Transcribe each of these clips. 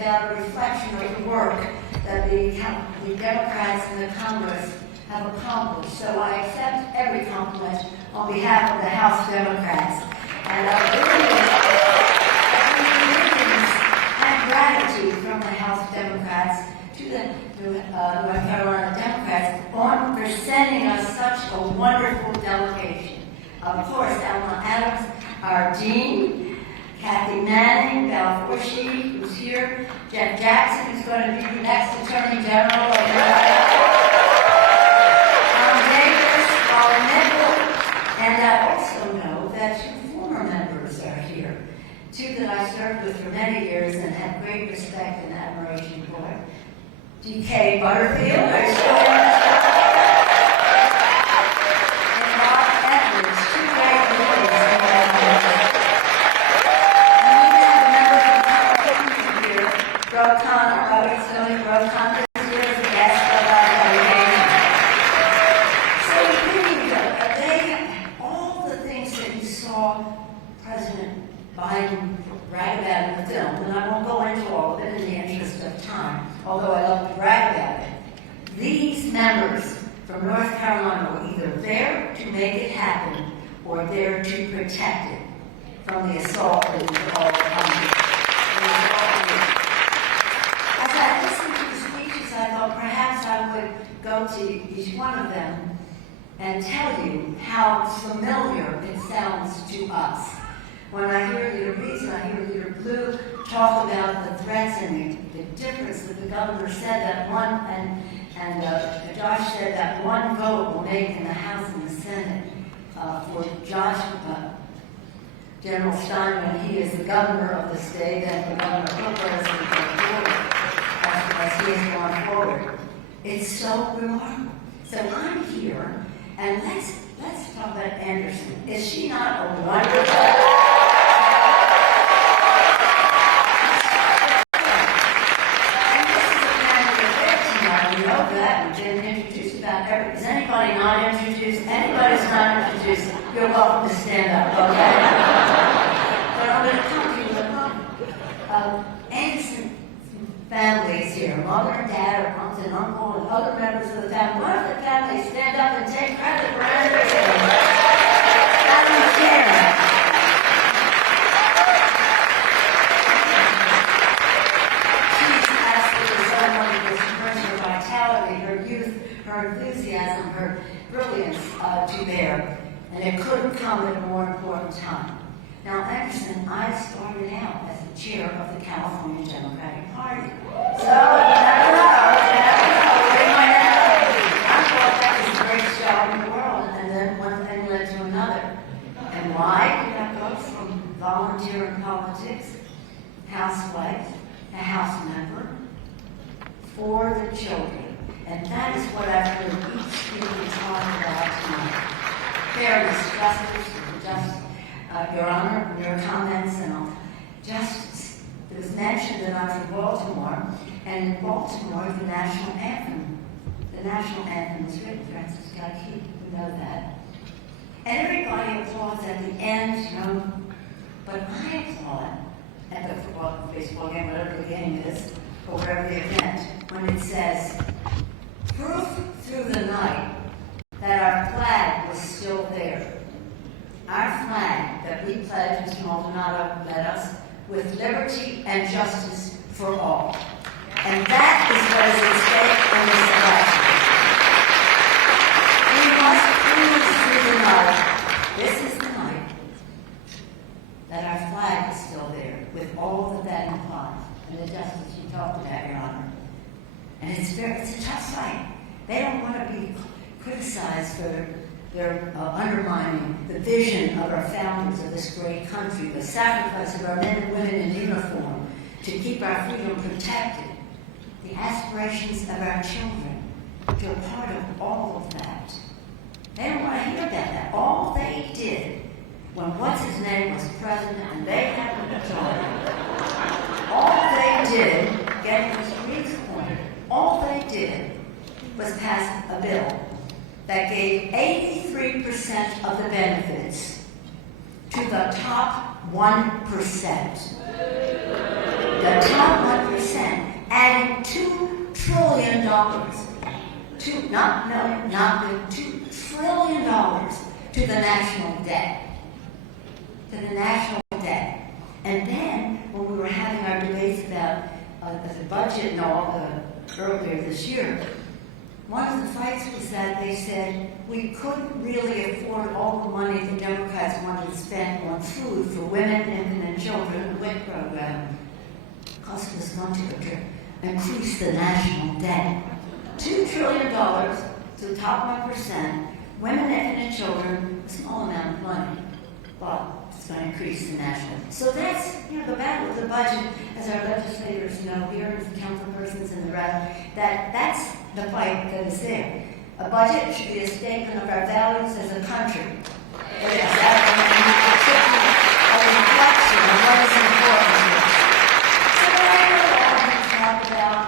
without a reflection of the work that the Democrats in the Congress have accomplished. So I accept every compliment on behalf of the House Democrats. And our and gratitude from the House Democrats to the North Carolina Democrats for sending us such a wonderful delegation. Of course, Alma Adams, our Dean, Kathy Manning, Val Forshee, who's here, Jeff Jackson, who's going to be the next Attorney General of Tom Davis, Paula Nickel, and I also know that two former members are here, two that I served with for many years and have great respect and admiration for. D.K. Butterfield, and Bob Edwards, two great lawyers. Brokan, Brokan is here as a guest of our delegation. So all the things that you saw President Biden brag about in the film, and I won't go into all of it in the interest of time, although I love to brag about it. These members from North Carolina were either there to make it happen or there to protect it from the assault that was all coming. Perhaps I would go to each one of them and tell you how familiar it sounds to us. When I hear Leader Reese and I hear Leader Blue talk about the threats and the difference that the governor said that one, and Josh said that one vote will make in the House and the Senate for Josh, General Stein, when he is the governor of the state, and for Governor Hooker as the as he has gone forward. It's so remarkable. So I'm here, and let's talk about Anderson. Is she not a wonderful? And this is a candidate tonight. We know that. We've been introduced about everything. Is anybody not introduced? Anybody's not introduced? You're welcome to stand up, okay? But I'm going to come to you with a problem. Anderson families here, mother and dad, or aunt and uncle, and other members of the family. What if the family stand up and take credit for Anderson? I don't care. She's absolutely so wonderful. She brings her vitality, her youth, her enthusiasm, her brilliance to bear. And it couldn't come at a more important time. Now, Anderson, I started out as the chair of the California Democratic Party. So, you never know. They might have. I thought that was the greatest job in the world, and then one thing led to another. And why did I go from volunteer in politics, housewife, a house member, for the children? And that is what I've heard each speaker talk about tonight. Fairness, justice, Your Honor, your comments and justice. It was mentioned that I'm from Baltimore, and in Baltimore, the national anthem was written, Francis Scott Key, we know that. And everybody applauds at the end, but I applaud at the football, baseball game, whatever the game is, or whatever the event, when it says, proof through the night that our flag was still there. Our flag that we pledged, Mr. Maldonado led us, with liberty and justice for all. And that is what is at stake in this election. We must prove through the night, this is the night, that our flag is still there, with all that implies, and the justice you talked about, Your Honor. And it's a tough fight. They don't want to be criticized for their undermining the vision of our founders of this great country, the sacrifice of our men and women in uniform to keep our freedom protected, the aspirations of our children, which are part of all of that. They don't want to hear about that. All they did, when what's-his-name was president and they had the majority, all they did, getting Mr. Reed's point, all they did was pass a bill that gave 83% of the benefits to the top 1%. The top 1%. $2 trillion, not million, not billion, $2 trillion to the national debt. To the national debt. And then, when we were having our debates about the budget and all earlier this year, one of the fights was that they said we couldn't really afford all the money the Democrats wanted to spend on food for women, infants, and children, the WIC program, because it was going to increase the national debt. $2 trillion to the top 1%, women, infants, and children, a small amount of money, but it's going to increase the national debt. So that's, the battle of the budget, as our legislators know, here as councilpersons and the rest, that's the fight that is there. A budget should be a statement of our values as a country. It is a reflection of what is important to us. So what I heard all of you talk about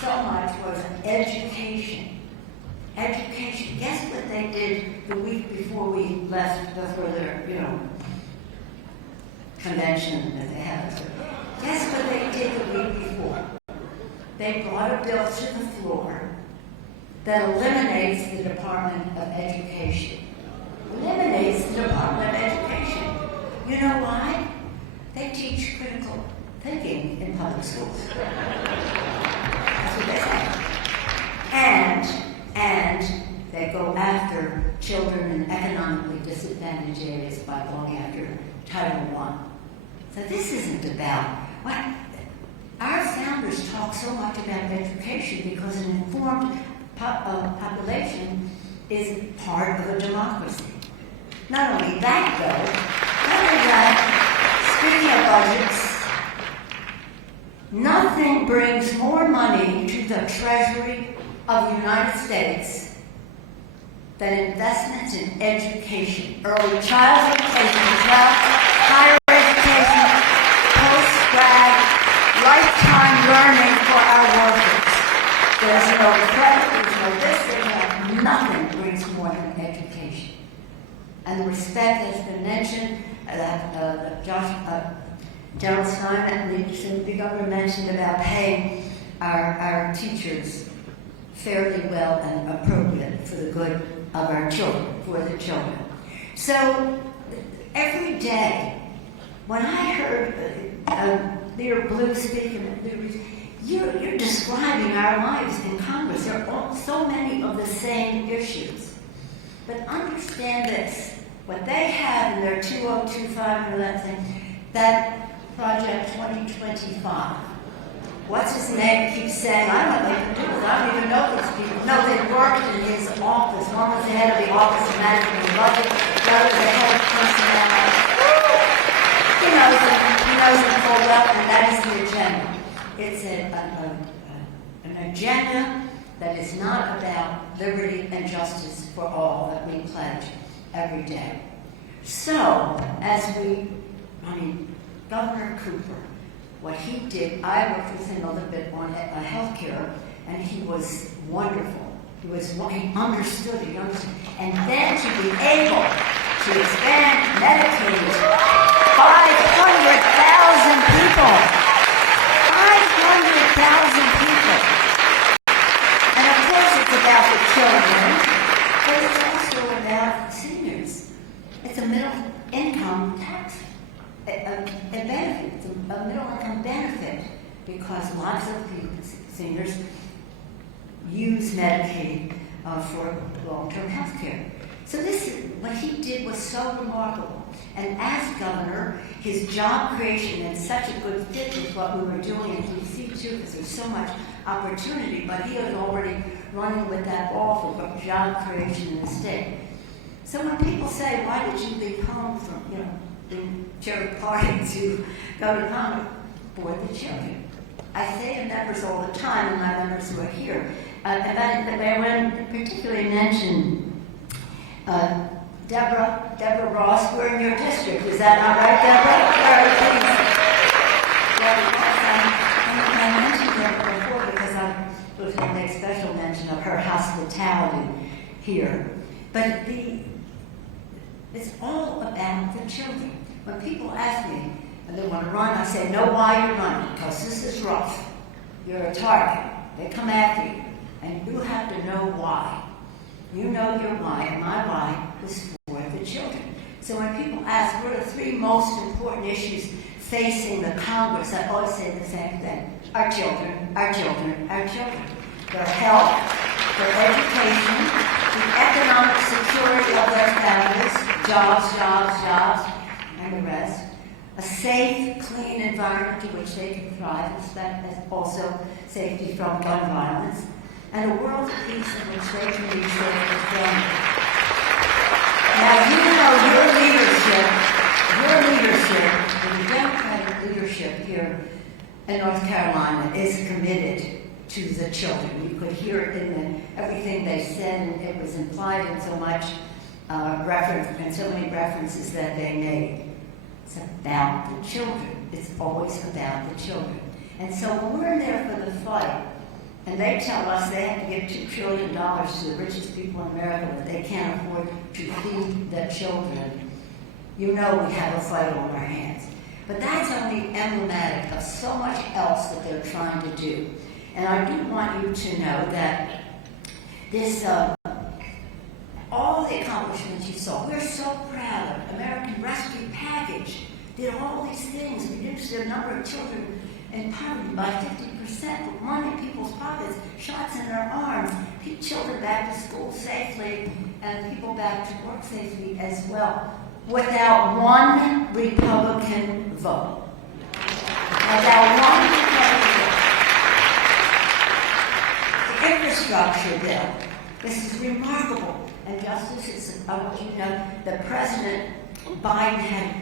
so much was education. Education. Guess what they did the week before we left, before their, convention that they had. Guess what they did the week before? They brought a bill to the floor that eliminates the Department of Education. Eliminates the Department of Education. You know why? They teach critical thinking in public schools. That's what they say. And they go after children in economically disadvantaged areas by going after Title I. So this isn't about what our founders talk so much about education because an informed population is part of a democracy. Not only that, though, nothing brings more money to the Treasury of the United States than investments in education, early childhood education, higher education, post-grad, lifetime learning for our workers. There's no credit, there's no this, there's no nothing brings more than education. And the respect has been mentioned, General Stein, the governor mentioned about paying our teachers fairly well and appropriate for the good of our children, for the children. So every day, when I heard Leader Blue speaking, you're describing our lives in Congress. There are so many of the same issues. But understand this, what they have in their 2025 and that thing, that Project 2025. What's his name keeps saying, I don't know what they can do with it. I don't even know these people. No, they worked in his office. One was the head of the Office of Management and Budget, the other was the head of personnel. He knows it full well, and that is the agenda. It's an agenda that is not about liberty and justice for all that we pledge every day. So, Governor Cooper, what he did, I worked with him a little bit on health care, and he was wonderful. He understood. And then to be able to expand Medicaid, 500,000 people. 500,000 people. And of course it's about the children, but it's also about seniors. It's a middle income tax benefit. It's a middle income benefit because lots of seniors use Medicaid for long-term health care. So what he did was so remarkable. And as governor, his job creation and such a good fit with what we were doing in D.C. too, because there's so much opportunity, but he was already running with that ball for job creation in the state. So when people say, why did you leave home from, the chair of party to go to Congress? For the children. I say to members all the time, and my members who are here, and I want to particularly mention Deborah Ross. We're in your district, is that not right, Deborah? Please. I mentioned Deborah before because I was going to make special mention of her hospitality here. But it's all about the children. When people ask me, and they want to run, I say, know why you're running, because this is rough. you're a target. They come after you, and you have to know why. You know your why, and my why was for the children. So when people ask, what are the 3 most important issues facing the Congress, I always say the same thing. Our children, our children, our children. Their health, their education, the economic security of their families, jobs, jobs, jobs, and the rest. A safe, clean environment to which they can thrive, and also safety from gun violence, and a world of peace in which they can be safe and family. Now, you know your leadership, the Democratic leadership here in North Carolina is committed to the children. You could hear it in everything they said, and it was implied in so much reference and so many references that they made. It's about the children. It's always about the children. And so when we're in there for the fight, and they tell us they have to give $2 trillion to the richest people in America, but they can't afford to feed their children, you know we have a fight on our hands. But that's only emblematic of so much else that they're trying to do. And I do want you to know that this, all the accomplishments you saw, we're so proud of. American Rescue Package did all these things, reduced the number of children in poverty by 50%, put money in people's pockets, shots in their arms, keep children back to school safely, and people back to work safely as well, without one Republican vote. Without one Republican vote. The infrastructure bill, this is remarkable. And Justice, I want you to know that President Biden had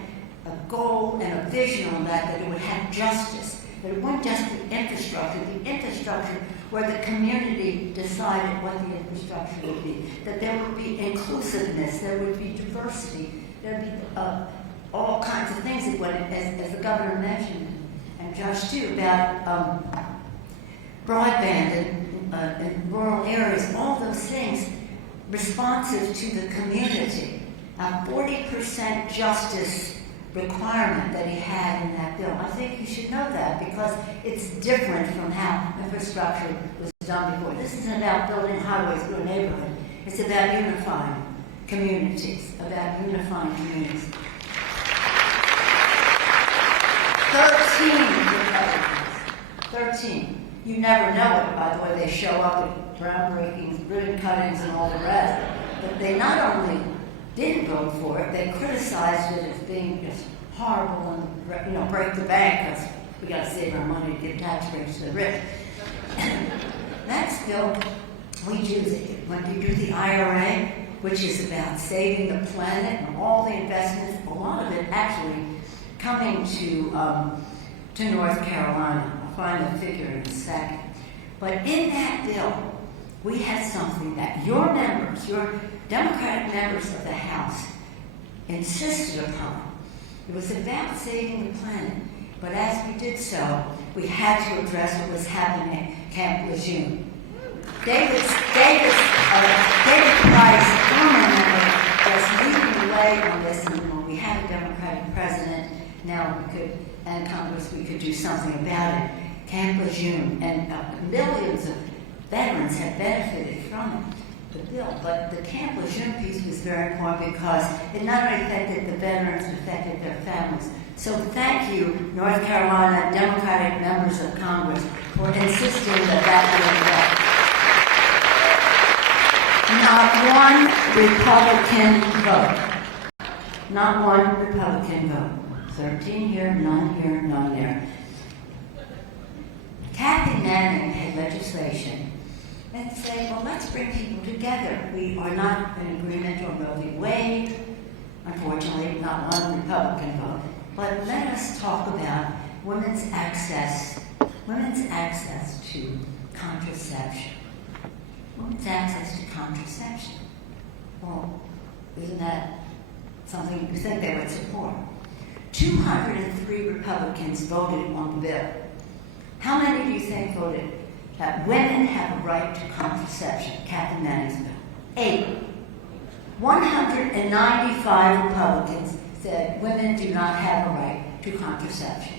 a goal and a vision on that it would have justice. That it wouldn't just be infrastructure, the infrastructure where the community decided what the infrastructure would be. That there would be inclusiveness, there would be diversity, there would be all kinds of things, as the governor mentioned, and Josh too, about broadband in rural areas, all those things responsive to the community. 40% justice requirement that he had in that bill. I think you should know that because it's different from how infrastructure was done before. This isn't about building highways through a neighborhood. It's about unifying communities, 13. You never know it, by the way. They show up at groundbreakings, ribbon cuttings, and all the rest. But they not only didn't vote for it, they criticized it as being just horrible and, break the bank because we got to save our money to give tax breaks to the rich. That still, we use it. When you do the IRA, which is about saving the planet and all the investments, a lot of it actually coming to North Carolina. I'll find the figure in a second. But in that bill, we had something that your members, your Democratic members of the House, insisted upon. It was about saving the planet. But as we did so, we had to address what was happening at Camp Lejeune. David Price, former member, was leading the way on this, and when we had a Democratic president, now and Congress, we could do something about it. Camp Lejeune, and millions of veterans have benefited from the bill, but the Camp Lejeune piece was very important because it not only affected the veterans, it affected their families. So thank you, North Carolina Democratic members of Congress, for insisting that that be Not one Republican vote. Not one Republican vote. 13 here, none here, none there. Kathy Manning had legislation and said, well, let's bring people together. We are not in agreement on Roe v. Wade. Unfortunately, not one Republican vote. But let us talk about women's access to contraception. Women's access to contraception. Well, isn't that something you think they would support? 203 Republicans voted on the bill. How many do you think voted that women have a right to contraception? Kathy Manning's bill. 8. 195 Republicans said women do not have a right to contraception.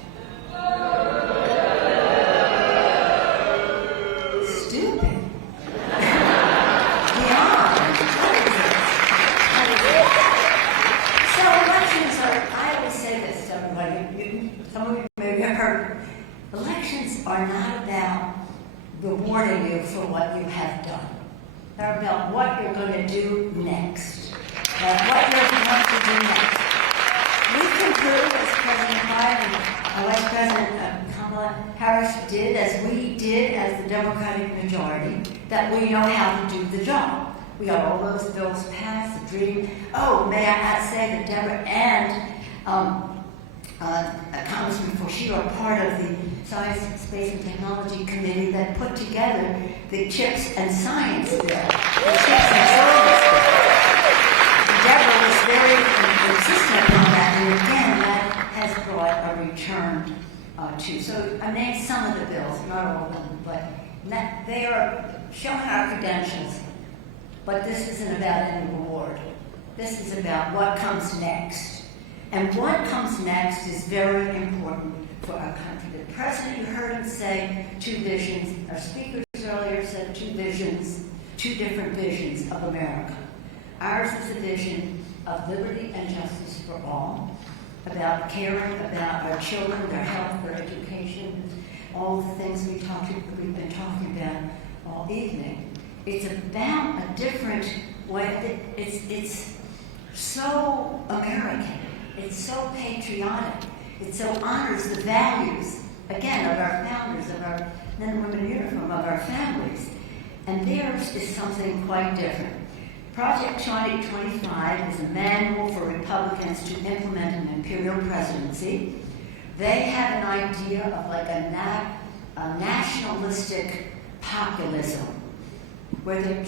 not about rewarding you for what you have done. They're about what you're going to do next. What you're going to do next. We can prove, as President Biden and Vice President Kamala Harris did, as we did as the Democratic majority, that we know how to do the job. We got all those bills passed, the dream. Oh, may I say that Deborah and Congressman Forshee are part of the Science, Space, and Technology Committee that put together the Chips and Science Bill. The Chips and Science Bill. Deborah was very insistent on that, and again, that has brought a return to. So I named some of the bills, not all of them, but they are showing our credentials. But this isn't about any reward. This is about what comes next. And what comes next is very important for our country. The president, you heard him say 2 visions. Our speakers earlier said 2 visions, 2 different visions of America. Ours is a vision of liberty and justice for all, about caring about our children, their health, their education, all the things we've been talking about all evening. It's about a different way. It's so American. It's so patriotic. It so honors the values, again, of our founders, of our men and women in uniform, of our families. And theirs is something quite different. Project 2025 is a manual for Republicans to implement an imperial presidency. They have an idea of like a nationalistic populism, where they're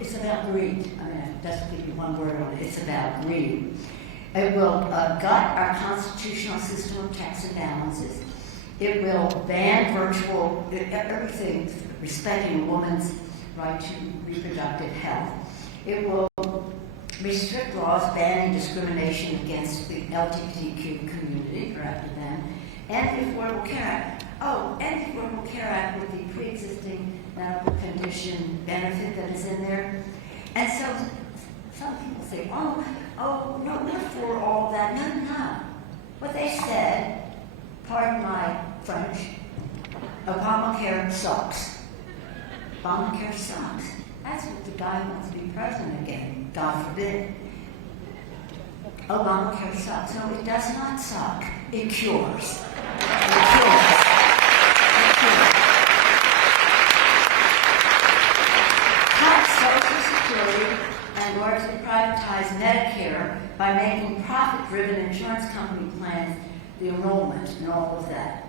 it's about greed. I mean, it doesn't give you one word on it, it's about greed. It will gut our constitutional system of checks and balances. It will ban virtual, everything respecting a woman's right to reproductive health. It will restrict laws banning discrimination against the LGBTQ community, or after them, and the Affordable Care Act. Oh, and the Affordable Care Act with the pre-existing medical condition benefit that is in there. And so some people say, oh, no, we're for all that. No. What they said, pardon my French, Obamacare sucks. Obamacare sucks. That's what the guy wants to be president again, God forbid. Obamacare sucks. No, it does not suck. It cures. It cures. Cut Social Security and largely privatize Medicare by making profit-driven insurance company plans the enrollment and all of that.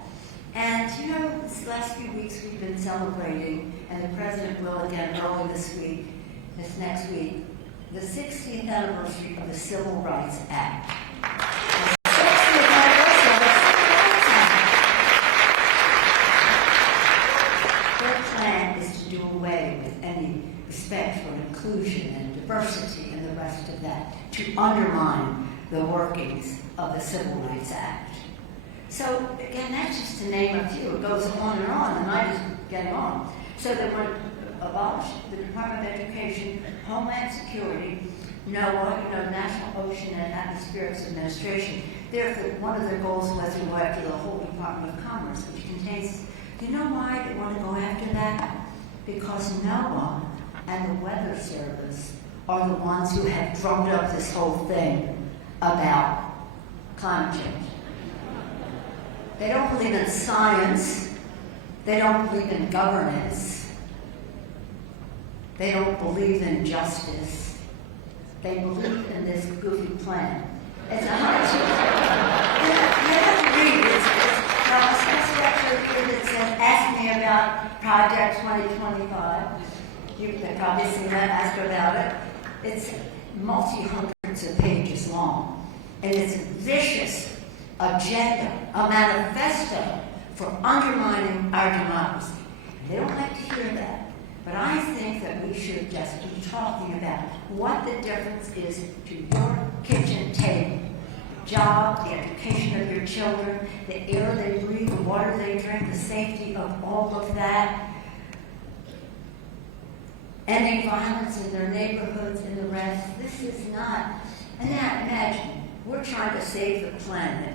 And you know, this last few weeks we've been celebrating, and the president will again early this next week, the 60th anniversary of the Civil Rights Act. The 60th anniversary of the Civil Rights Act. Their plan is to do away with any respect for inclusion and diversity and the rest of that, to undermine the workings of the Civil Rights Act. So, again, that's just to name a few. It goes on, and I just getting on. So they want to abolish the Department of Education, Homeland Security, NOAA, National Ocean and Atmospherics Administration. One of their goals was to go after the whole Department of Commerce, which contains, you know why they want to go after that? Because NOAA and the Weather Service are the ones who have drummed up this whole thing about climate change. They don't believe in science. They don't believe in governance. They don't believe in justice. They believe in this goofy plan. It's a hard to you have to read it. Now, a special lecture that says, ask me about Project 2025. You can probably see that, ask about it. It's multi-hundreds of pages long. And it's a vicious agenda, a manifesto for undermining our democracy. They don't like to hear that. But I think that we should just be talking about what the difference is to your kitchen table. Job, the education of your children, the air they breathe, the water they drink, the safety of all of that. Ending violence in their neighborhoods and the rest. This is not, and now imagine, we're trying to save the planet.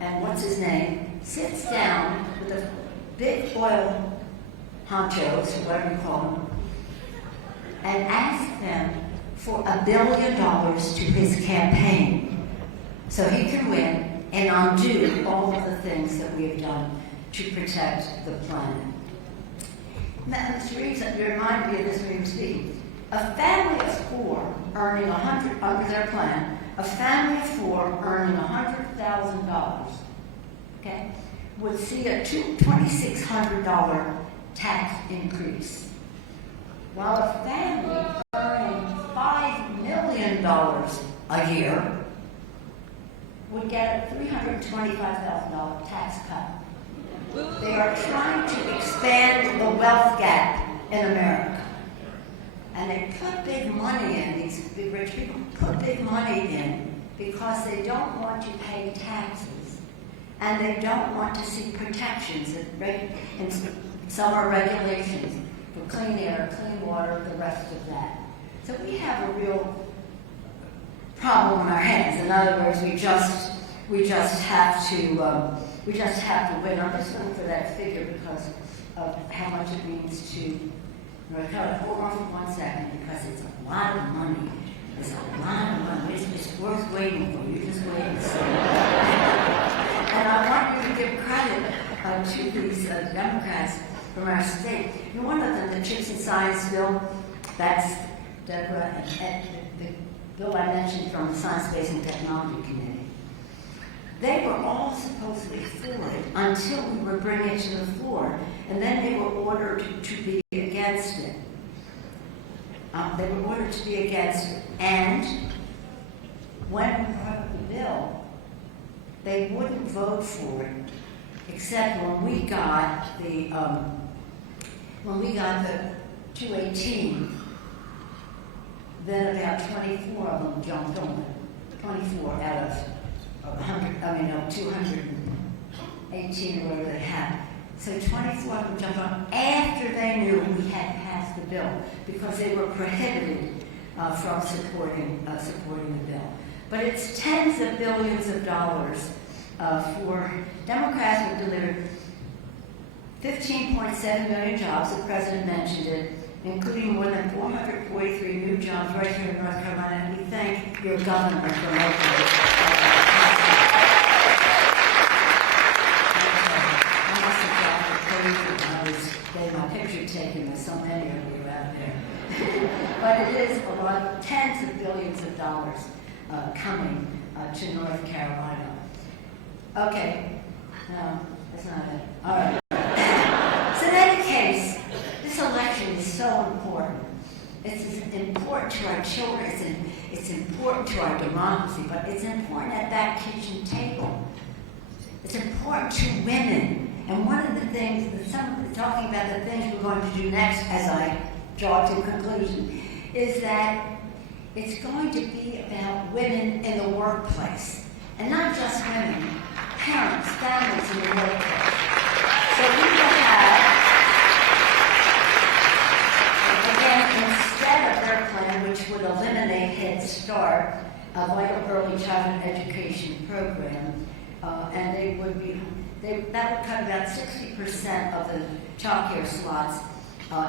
And what's his name? Sits down with a big oil honchos, whatever you call them, and ask them for $1 billion to his campaign so he can win and undo all of the things that we have done to protect the planet. Now, this reason, you remind me of this when you speak. A family of four earning under their plan, a family of four earning $100,000, okay, would see a $2,600 tax increase, while a family earning $5 million a year would get a $325,000 tax cut. They are trying to expand the wealth gap in America. And they put big money in, these big rich people put big money in because they don't want to pay taxes and they don't want to see protections and summer regulations for clean air, clean water, the rest of that. So we have a real problem on our hands. In other words, we just have to win. I'm just looking for that figure because of how much it means to North Carolina. Hold on for 1 second because it's a lot of money. It's a lot of money. It's worth waiting for. You just wait and see. And I want you to give credit to these Democrats from our state. And one of them, the Chips and Science bill, that's Deborah and the bill I mentioned from the Science, Space, and Technology Committee. They were all supposedly for it until we were bringing it to the floor, and then they were ordered to be against it. They were ordered to be against it, and when we brought the bill, they wouldn't vote for it, except when we got the 218. Then about 24 of them jumped on it. 24 out of 218 or whatever they had. So 24 of them jumped on after they knew we had passed the bill because they were prohibited from supporting the bill. But it's tens of billions of dollars for Democrats have delivered 15.7 million jobs. The president mentioned it, including more than 443 new jobs right here in North Carolina. And we thank your governor for making it. My picture taken with so many of you out there. But it is a lot of tens of billions of dollars coming to North Carolina. Okay, no, that's not it. All right. So in any case, this election is so important. It's important to our children. It's important to our democracy, but it's important at that kitchen table. It's important to women. And one of the things, talking about the things we're going to do next as I draw to conclusion, is that it's going to be about women in the workplace. And not just women, parents, families in the workplace. So we will have, again, instead of their plan, which would eliminate Head Start, a vital early childhood education program, and that would cut about 60% of the child care slots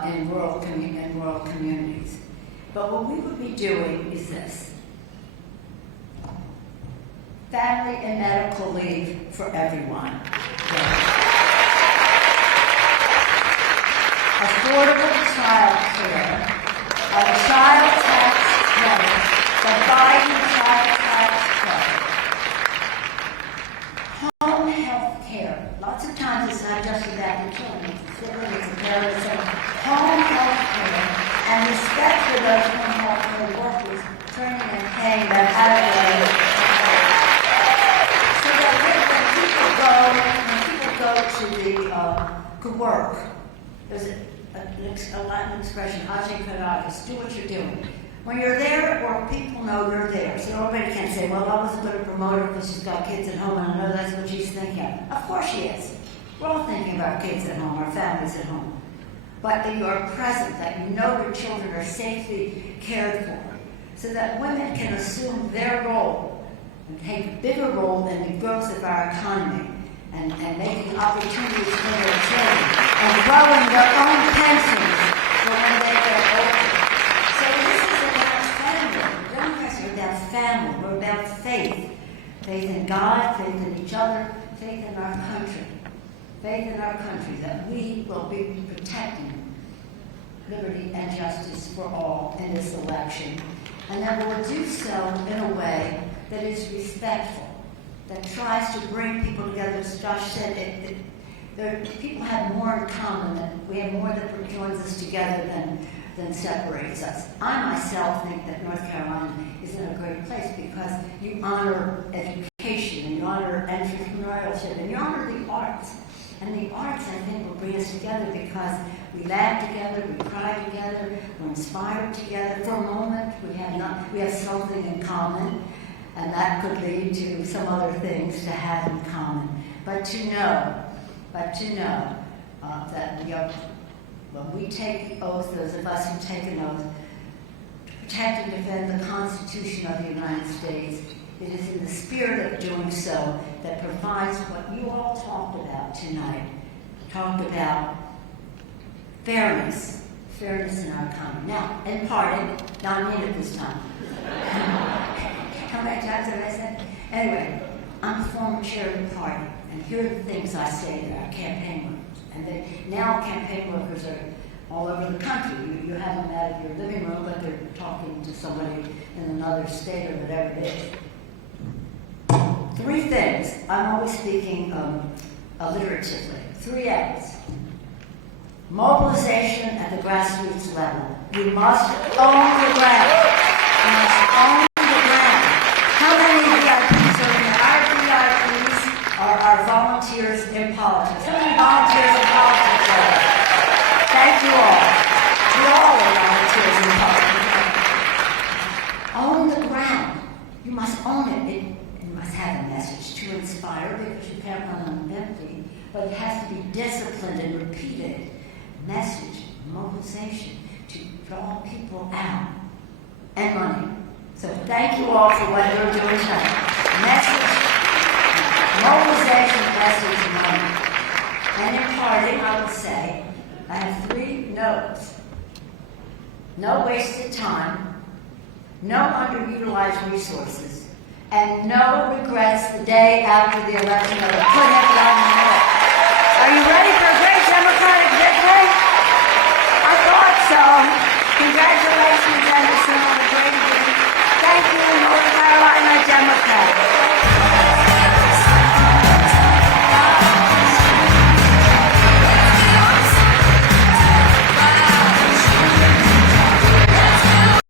in rural communities. But what we would be doing is this: family and medical leave for everyone. Affordable child care, a child tax credit, the Biden child tax credit. Home health care. Lots of times it's not just about the children, it's a parents. Home health care and respect for those home health care workers turning and paying them out of their so that when people go to work, there's a Latin expression, age caragas, do what you're doing. When you're there at work, people know you're there. So nobody can say, well, I wasn't going to promote her because she's got kids at home and I know that's what she's thinking. Of course she is. We're all thinking about kids at home, our families at home. But that you are present, that you know your children are safely cared for, so that women can assume their role and take a bigger role in the growth of our economy. and making opportunities for their children, and growing their own pensions for when they get older. So this is about family. Democrats are about family. We're about faith. Faith in God, faith in each other, faith in our country. Faith in our country that we will be protecting liberty and justice for all in this election, and that we'll do so in a way that is respectful, that tries to bring people together. As Josh said, people have more in common, that we have more that joins us together than separates us. I myself think that North Carolina is in a great place because you honor education, and you honor entrepreneurship, and you honor the arts. And the arts, I think, will bring us together because we laugh together, we cry together, we're inspired together. For a moment, we have something in common, and that could lead to some other things to have in common. But to know that when we take the oath, those of us who take an oath, to protect and defend the Constitution of the United States, it is in the spirit of doing so that provides what you all talked about tonight. Talked about fairness in our economy. Now, in parting, now I mean it this time. How many times have I said? Anyway, I'm the former chair of the party, and here are the things I say to our campaign workers. And now campaign workers are all over the country. You have them out of your living room, but they're talking to somebody in another state or whatever it is. 3 things. I'm always speaking alliteratively. 3 M's. Mobilization at the grassroots level. You must own the ground. You must own the ground. How many VIPs are here? Our VIPs are our volunteers in politics. How many volunteers in politics are there? Thank you all. You all are volunteers in politics. Own the ground. You must own it. You must have a message to inspire because you can't run on empty, but it has to be disciplined and repeated. Message, mobilization to draw people out, and money. So thank you all for what you're doing tonight. Message, mobilization, message, money. And in parting, I would say, I have 3 no's. No wasted time, no underutilized resources, and no regrets the day after the election that I could have